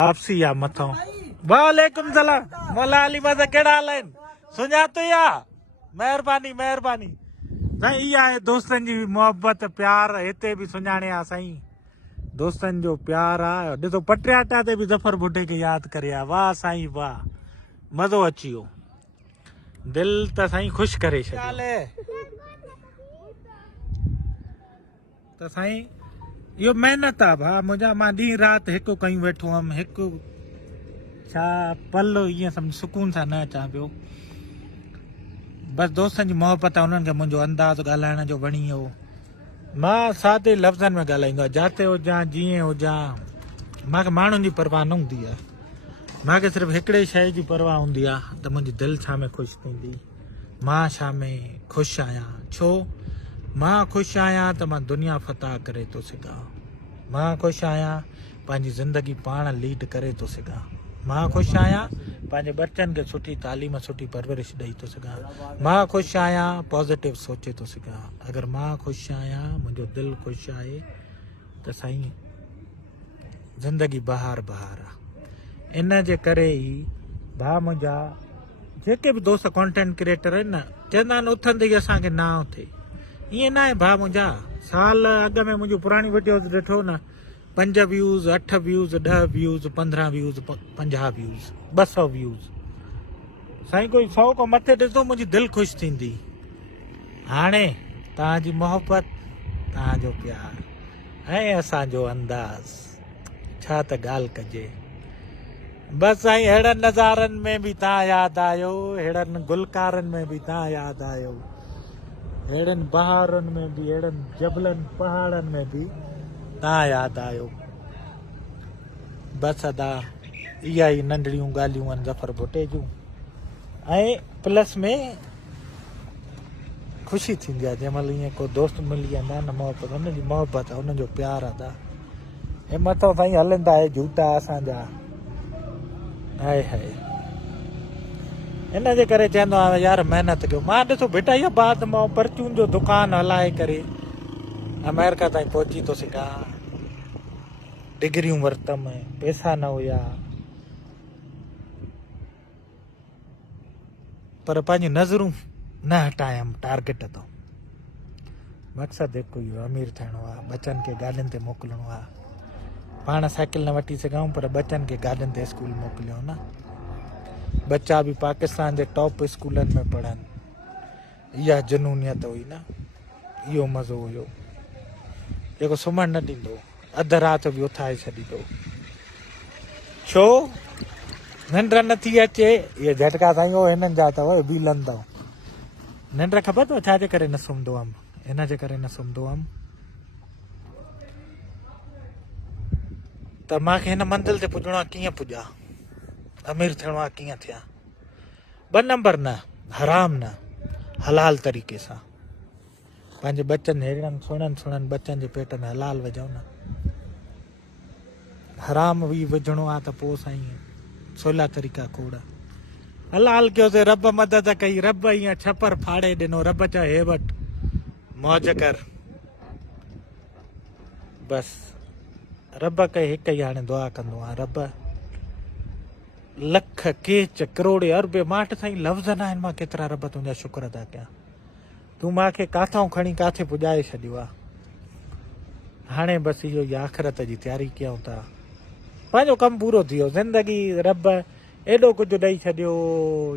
वापसी आ मथो। वालेकुम सलाम मौला अली बाजा केड़ा हाल आहिनि सुञातो या महिरबानी महिरबानी साईं। इहा आहे दोस्तनि जी मोहबत प्यार हिते बि सुञाणे आहे साईं। दोस्तनि जो प्यार आहे। ॾिसो पटियाटा ते बि ज़फर बुड्ढे खे यादि करे आहे। वाह साईं वाह, मज़ो अची वियो, दिलि त साईं ख़ुशि करे छॾियो। त साईं इहो महिनत आहे भाउ मुंहिंजा। मां ॾींहुं राति हिकु कयूं वेठो हुअमि, हिकु छा पल ईअं सम्झ सुकून सां न अचां पियो। बसि दोस्तनि जी मोहबत आहे, उन्हनि खे मुंहिंजो अंदाज़ ॻाल्हाइण जो वणी वियो। मां सादे लफ़्ज़नि में ॻाल्हाईंदो आहियां, जिते हुजां जीअं हुजां। मूंखे माण्हुनि जी परवाह न हूंदी आहे, मूंखे सिर्फ़ु हिकिड़े शइ जी परवाह हूंदी आहे त मुंहिंजी दिलि छा में ख़ुशि थींदी, मां छा में ख़ुशि आहियां। छो मां ख़ुशि आहियां त मां दुनिया फतह करे थो सघां। मां ख़ुशि आहियां पंहिंजी ज़िंदगी पाण लीड करे थो सघां। मां ख़ुशि आहियां पंहिंजे बच्चनि खे सुठी तालीम सुठी परवरिश ॾेई थो सघां। मां ख़ुशि आहियां पॉज़िटिव सोचे थो सघां। अगरि मां ख़ुशि आहियां, मुंहिंजो दिलि ख़ुशि आहे त साईं ज़िंदगी बहार बहार आहे। इन जे करे ई भाउ मुंहिंजा जेके बि दोस्त कॉन्टेंट क्रिएटर आहिनि न, चवंदा आहिनि उथंदे ई असांखे नाव थिए। ईअं न आहे भाउ मुंहिंजा। साल अॻु में मुंहिंजी पुराणी वीडियोज़ ॾिठो न, 5 व्यूज़ 8 व्यूज़ 10 व्यूज़ 15 व्यूज़ 50 व्यूज़ 200 व्यूज़। साईं कोई 100 खां मथे ॾिसो मुंहिंजी दिलि ख़ुशि थींदी। हाणे तव्हांजी मोहबत, तव्हांजो प्यार ऐं असांजो अंदाज़, छा त ॻाल्हि कजे। बसि साईं अहिड़नि नज़ारनि में बि तव्हां यादि आयो, अहिड़नि गुलकारनि में बि तव्हां यादि आयो, अहिड़नि बहारनि में बि, अहिड़नि जबलनि पहाड़नि में बि तव्हां यादि आयो। बसि अदा इहा ई नंढड़ियूं ॻाल्हियूं आहिनि ज़फर भुट्टे जूं। ऐं प्लस में ख़ुशी थींदी आहे जंहिं महिल ईअं को दोस्त मिली वेंदा आहिनि न, मोहबत हुनजी मोहबत आहे, हुनजो प्यार आहे। हे मथां साईं हलंदा आहे जूता असांजा, हाय हाय। इन जे करे चवंदो आहियां यार महिनत कयो। मां ॾिसो बेटा इहा बात मां परचून जो दुकानु हलाए करे अमेरिका ताईं पहुची थो सघां। डिग्रियूं वरितमि, पैसा न हुया, पर पंहिंजी नज़रूं न हटायमि टारगेट तो। मक़सदु हिकु ई अमीर थियणो आहे, बचनि खे गाॾियुनि ते मोकिलिणो आहे। पाण साइकिल न वठी सघूं पर बचनि खे गाॾियुनि ते स्कूल मोकिलियो न। बच्चा बि पाकिस्तान जे टॉप स्कूलनि में पढ़नि। इहा जनूनियत हुई न, इहो मज़ो हुयो जेको सुम्हणु न ॾींदो, अधु राति बि उथाए छॾींदो। छो निंड नथी अचे, इहे झटका साईं हो हिननि जा अथव, बि लंदव। निंड ख़बर अथव छाजे करे न सुम्हंदो हुअमि? हिन जे करे न सुम्हंदो हुअमि त मूंखे हिन मंज़िल ते पुॼणो आहे। कीअं पुॼां? अमीर थियणो आहे कीअं थियां? 2 नंबर न, हराम न, हलाल तरीक़े सां। पंहिंजे बच्चनि अहिड़नि सुहिणनि बच्चनि जे पेट में हलाल विझूं न। हराम बि विझणो आहे त पोइ साईं सवला तरीक़ा खोड़। हलाल कयोसीं, रब मदद कई, रब ईअं छपर फाड़े ॾिनो। रब चयो हे वटि मौज कर। बसि रब कई हिकु ई हाणे दुआ कंदो आहियां, रब लख केच करोड़े अरबे मां वटि साईं लफ़्ज़ न आहिनि। मां केतिरा रब तुंहिंजा शुक्र अदा कयां। तूं मूंखे काथां खणी काथे पुॼाए छॾियो आहे। हाणे बसि इहो ई आख़िरत जी तयारी कयूं था। पंहिंजो कमु पूरो थी वियो। ज़िंदगी रब एॾो कुझु ॾेई छॾियो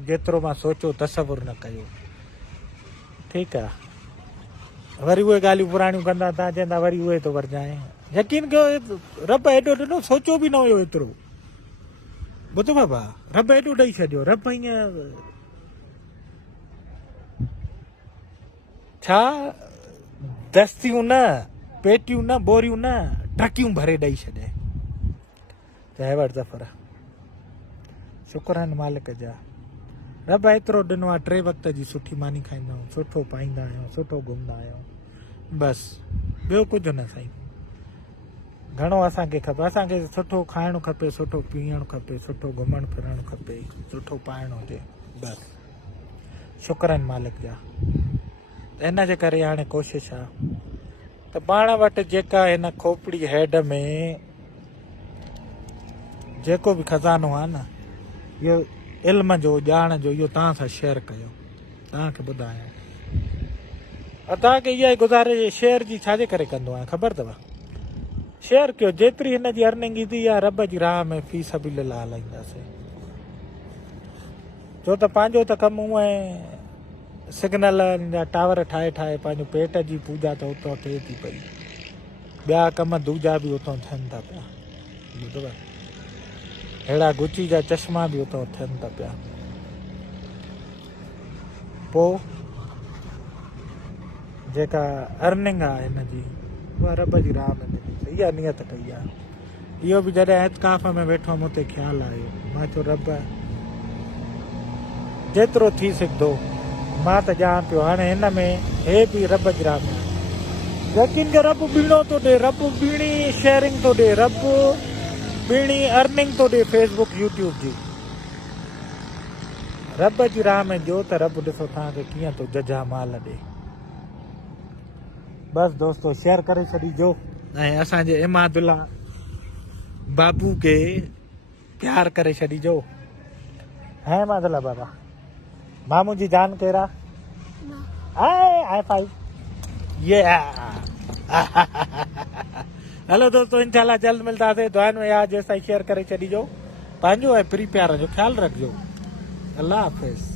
जेतिरो मां सोचियो तसवुरु न कयो। ठीकु आहे, वरी उहे ॻाल्हियूं पुराणियूं कंदा, तव्हां चवंदा वरी उहे थो वरजाए। यकीन कयो रब एॾो ॾिनो, सोचियो बि न हुयो एतिरो। ॿुधो बाबा, रब एॾो ॾेई छॾियो। रब ईअं छा दस्तियूं न, पेटियूं न, बोरियूं न, ट्रकियूं भरे ॾेई छॾे। जय वटि ज़फर, शुक्र आहिनि मालिक जा। रब एतिरो ॾिनो आहे, 3 वक़्त जी सुठी मानी खाईंदा आहियूं, सुठो पाईंदा आहियूं, सुठो घुमंदा आहियूं। बसि ॿियो कुझु न साईं। घणो असांखे खपे? असांखे सुठो खाइणु खपे, सुठो पीअणु खपे, सुठो घुमणु फिरणु खपे, सुठो पाइणु हुजे। बसि शुक्र आहिनि मालिक जा। इन जे करे हाणे कोशिशि आहे त पाण वटि जेका हिन खोपड़ी हेड में जेको बि खज़ानो आहे न इहो इल्म जो ॼाण जो इहो तव्हां सां शेयर कयो तव्हांखे ॿुधायो और तव्हांखे इहा ई गुज़ारिश शेयर जी छाजे करे कंदो आहियां ख़बर अथव शेयर कयो जेतिरी हिन जी अर्निंग ईंदी आहे रब जी राह में फी सबिलिल्लाह हलाईंदासीं छो त पंहिंजो त कमु हूअं आहे सिग्नल जा टावर ठाहे ठाहे पंहिंजो पेट जी पूॼा त उतां थिए थी पई ॿिया कम दूजा बि उतां थियनि था पिया ॿुधव अहिड़ा गुची जा चश्मा बि उतां थियनि था पिया पोइ जेका अर्निंग आहे हिन जी उहा रब जी राह में मिली इहा नियत कई आहे इहो बि जॾहिं एतकाफ़ में वेठो हुअमि उते ख़्यालु आयो मां चयो रब जेतिरो थी सघंदो मां त ॼाण पियो हाणे हिन में हे बि रब जी राह में यकीन के रब ॿीणो थो ॾे रब ॿीणी शेयरिंग थो ॾे रब ॿीणी अर्निंग थो ॾे फेसबुक यूट्यूब जी रब जी राह में ॾियो त रब ॾिसो तव्हांखे कीअं थो जजा माल ॾे बस दोस्तो शेयर करे छॾिजो ऐं असांजे इमादुल्ला बाबू खे प्यार करे छॾिजो है इमादुल्ला बाबा मामू जी जान केरा हाय फाइव ये हेलो दोस्तों इंशाल्लाह जल्द मिलंदासीं दुआनि में याद जेसि ताईं शेयर करे छॾिजो पंहिंजो ऐं प्री प्यार जो ख़्यालु रखिजो अल्लाह हाफ़िज़